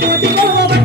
తోటి తోటి తోటి